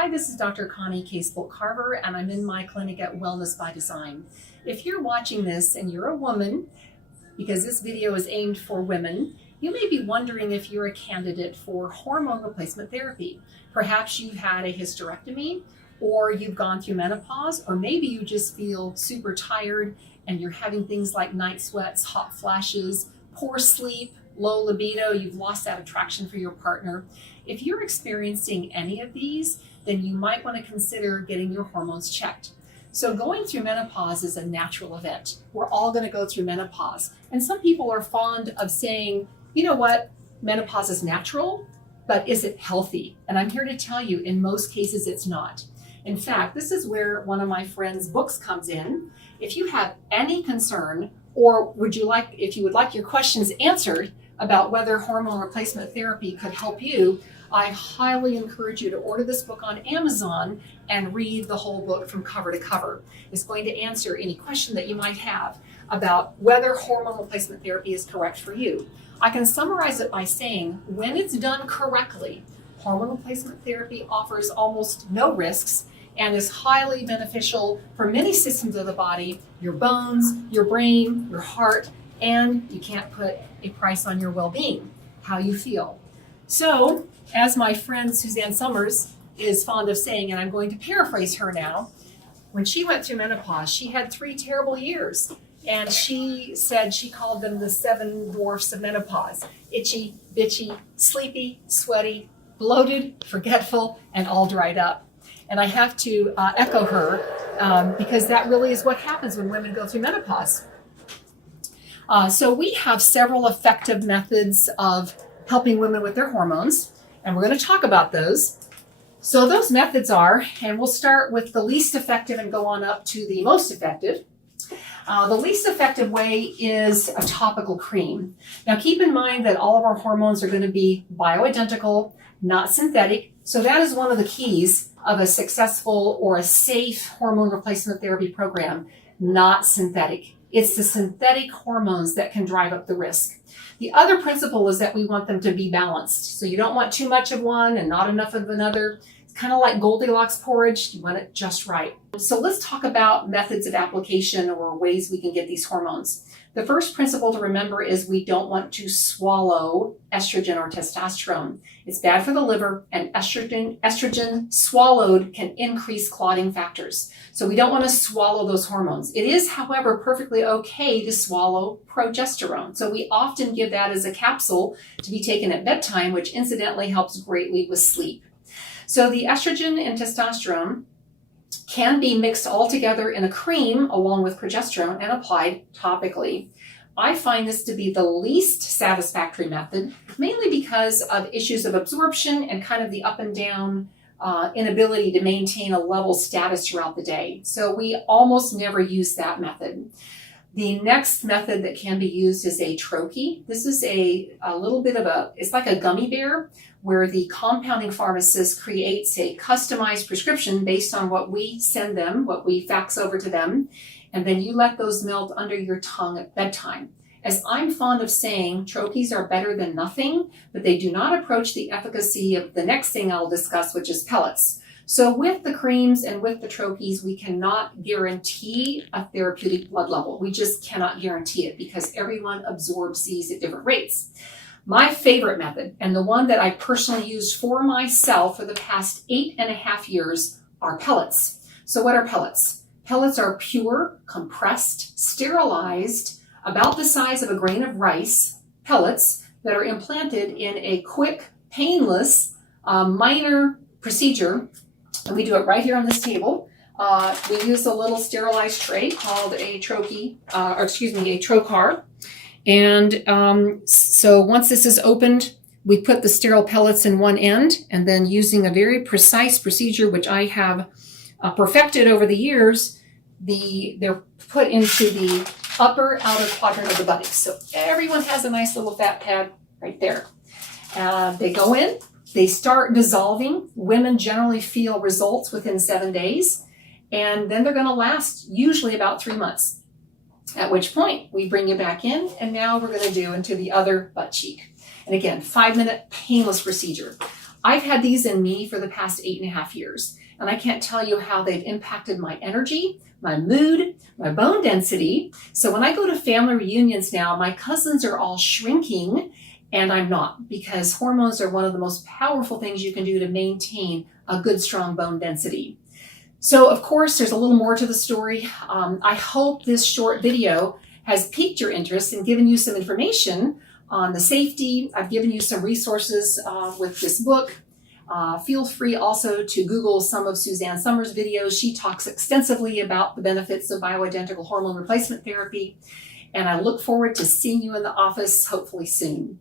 Hi, this is Dr. Connie Carver, and I'm in my clinic at Wellness by Design. If you're watching this and you're a woman, because this video is aimed for women, you may be wondering if you're a candidate for hormone replacement therapy. Perhaps you've had a hysterectomy, or you've gone through menopause, or maybe you just feel super tired and you're having things like night sweats, hot flashes, poor sleep, low libido, you've lost that attraction for your partner. If you're experiencing any of these, then you might want to consider getting your hormones checked. So going through menopause is a natural event. We're all going to go through menopause. And some people are fond of saying, you know what, menopause is natural, but is it healthy? And I'm here to tell you, in most cases, it's not. In fact, this is where one of my friend's books comes in. If you have any concern, or if you would like your questions answered about whether hormone replacement therapy could help you, I highly encourage you to order this book on Amazon and read the whole book from cover to cover. It's going to answer any question that you might have about whether hormone replacement therapy is correct for you. I can summarize it by saying, when it's done correctly, hormone replacement therapy offers almost no risks and is highly beneficial for many systems of the body, your bones, your brain, your heart, and you can't put a price on your well-being, how you feel. So, as my friend Suzanne Summers is fond of saying, and I'm going to paraphrase her now, when she went through menopause, she had 3 terrible years. And she said she called them the 7 dwarfs of menopause: itchy, bitchy, sleepy, sweaty, bloated, forgetful, and all dried up. And I have to echo her because that really is what happens when women go through menopause. So we have several effective methods of helping women with their hormones, and we're going to talk about those. So those methods are, and we'll start with the least effective and go on up to the most effective. The least effective way is a topical cream. Now keep in mind that all of our hormones are going to be bioidentical, not synthetic. So that is one of the keys of a successful or a safe hormone replacement therapy program, not synthetic. It's the synthetic hormones that can drive up the risk. The other principle is that we want them to be balanced. So you don't want too much of one and not enough of another. It's kind of like Goldilocks porridge. You want it just right. So let's talk about methods of application or ways we can get these hormones. The first principle to remember is we don't want to swallow estrogen or testosterone. It's bad for the liver, and estrogen swallowed can increase clotting factors. So we don't want to swallow those hormones. It is, however, perfectly okay to swallow progesterone. So we often give that as a capsule to be taken at bedtime, which incidentally helps greatly with sleep. So the estrogen and testosterone can be mixed all together in a cream along with progesterone and applied topically. I find this to be the least satisfactory method, mainly because of issues of absorption and kind of the up and down inability to maintain a level status throughout the day. So we almost never use that method. The next method that can be used is a troche. This is a little bit of it's like a gummy bear, where the compounding pharmacist creates a customized prescription based on what we send them, what we fax over to them, and then you let those melt under your tongue at bedtime. As I'm fond of saying, troches are better than nothing, but they do not approach the efficacy of the next thing I'll discuss, which is pellets. So with the creams and with the troches, we cannot guarantee a therapeutic blood level. We just cannot guarantee it because everyone absorbs these at different rates. My favorite method, and the one that I personally used for myself for the past 8.5 years, are pellets. So what are pellets? Pellets are pure, compressed, sterilized, about the size of a grain of rice, pellets that are implanted in a quick, painless, minor procedure. And we do it right here on this table. We use a little sterilized tray called a troche, a trocar. And so once this is opened, we put the sterile pellets in one end, and then using a very precise procedure, which I have perfected over the years, they're put into the upper outer quadrant of the buttocks. So everyone has a nice little fat pad right there. They go in, they start dissolving. Women generally feel results within 7 days, and then they're going to last usually about 3 months. At which point we bring you back in, and now we're going to do into the other butt cheek. And again, 5-minute painless procedure. I've had these in me for the past 8.5 years, and I can't tell you how they've impacted my energy, my mood, my bone density. So when I go to family reunions now, my cousins are all shrinking and I'm not, because hormones are one of the most powerful things you can do to maintain a good, strong bone density. So of course, there's a little more to the story. I hope this short video has piqued your interest and given you some information on the safety. I've given you some resources with this book. Feel free also to Google some of Suzanne Summers' videos. She talks extensively about the benefits of bioidentical hormone replacement therapy. And I look forward to seeing you in the office hopefully soon.